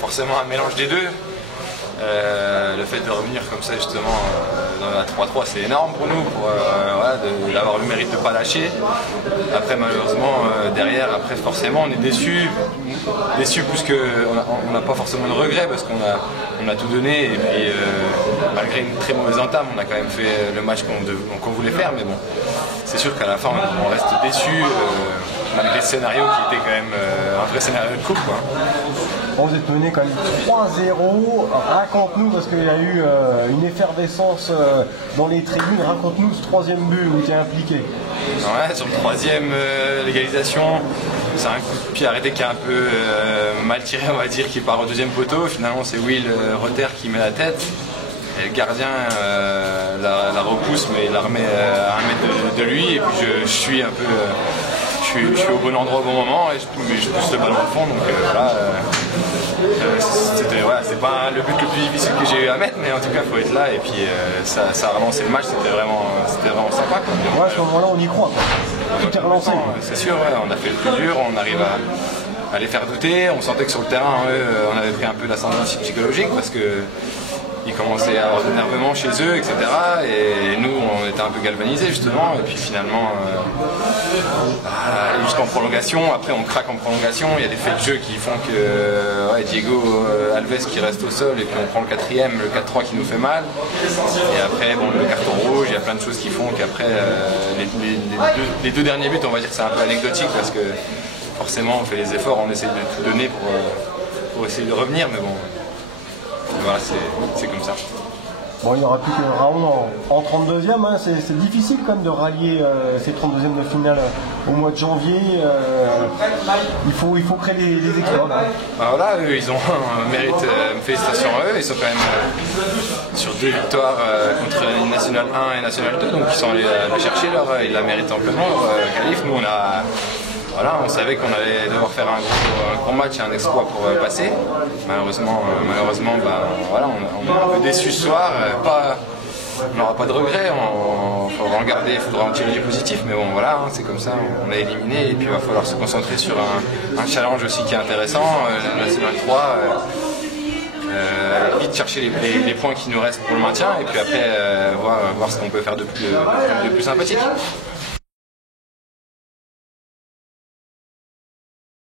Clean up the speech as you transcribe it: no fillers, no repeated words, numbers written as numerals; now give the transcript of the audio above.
Forcément un mélange des deux. Le fait de revenir comme ça justement dans la 3-3 c'est énorme pour nous, voilà, d'avoir le mérite de ne pas lâcher. Après malheureusement derrière, après forcément on est déçus plus qu'on n'a pas forcément de regrets parce qu'on a tout donné et puis malgré une très mauvaise entame on a quand même fait le match qu'on voulait faire, mais bon c'est sûr qu'à la fin on reste déçus malgré ce scénario qui était quand même un vrai scénario de coupe, quoi. Bon, vous êtes mené quand même 3-0, raconte-nous, parce qu'il y a eu une effervescence dans les tribunes, raconte-nous ce troisième but où tu es impliqué. Ouais, sur le troisième, l'égalisation, c'est un coup de pied arrêté qui est un peu mal tiré, on va dire, qui part au deuxième poteau. Finalement c'est Will Rotter qui met la tête, et le gardien la repousse, mais il la remet à 1 mètre de lui, et puis je suis un peu... Je suis au bon endroit au bon moment et je pousse le ballon au fond, donc voilà. C'est pas le but le plus difficile que j'ai eu à mettre, mais en tout cas il faut être là et puis ça a relancé le match, c'était vraiment sympa, quoi. Ouais, à ce moment-là on y croit, quoi. Tout est relancé. C'est sûr, ouais, on a fait le plus dur, on arrive à les faire douter, on sentait que sur le terrain on avait pris un peu l'ascendant psychologique parce que ils commençaient à avoir de l'énervement chez eux, etc. Et nous, on était un peu galvanisés, justement. Et puis finalement, jusqu'en prolongation, après on craque en prolongation. Il y a des faits de jeu qui font que Diego Alves qui reste au sol, et puis on prend le 4e, le 4-3 qui nous fait mal. Et après, bon, le carton rouge, il y a plein de choses qui font qu'après, les deux derniers buts, on va dire que c'est un peu anecdotique parce que forcément, on fait les efforts, on essaie de tout donner pour essayer de revenir, mais bon. Voilà, c'est comme ça. Bon, il n'y aura plus que Raon en 32e, hein. C'est difficile quand même de rallier ces 32e de finale au mois de janvier. Il faut créer les exploits. Bah voilà, eux, ils ont un mérite, félicitations à eux, ils sont quand même sur 2 victoires contre National 1 et National 2, donc ils sont allés la chercher, ils la méritent amplement, leur qualif. Nous voilà, on savait qu'on allait devoir faire un gros match et un exploit pour passer. Malheureusement bah, voilà, on est un peu déçus ce soir. On n'aura pas de regrets, il faudra en garder, il faudra en tirer du positif, mais bon voilà, hein, c'est comme ça, on a éliminé et puis il va falloir se concentrer sur un challenge aussi qui est intéressant, la National 3. Vite chercher les points qui nous restent pour le maintien et puis après voir ce qu'on peut faire de plus sympathique.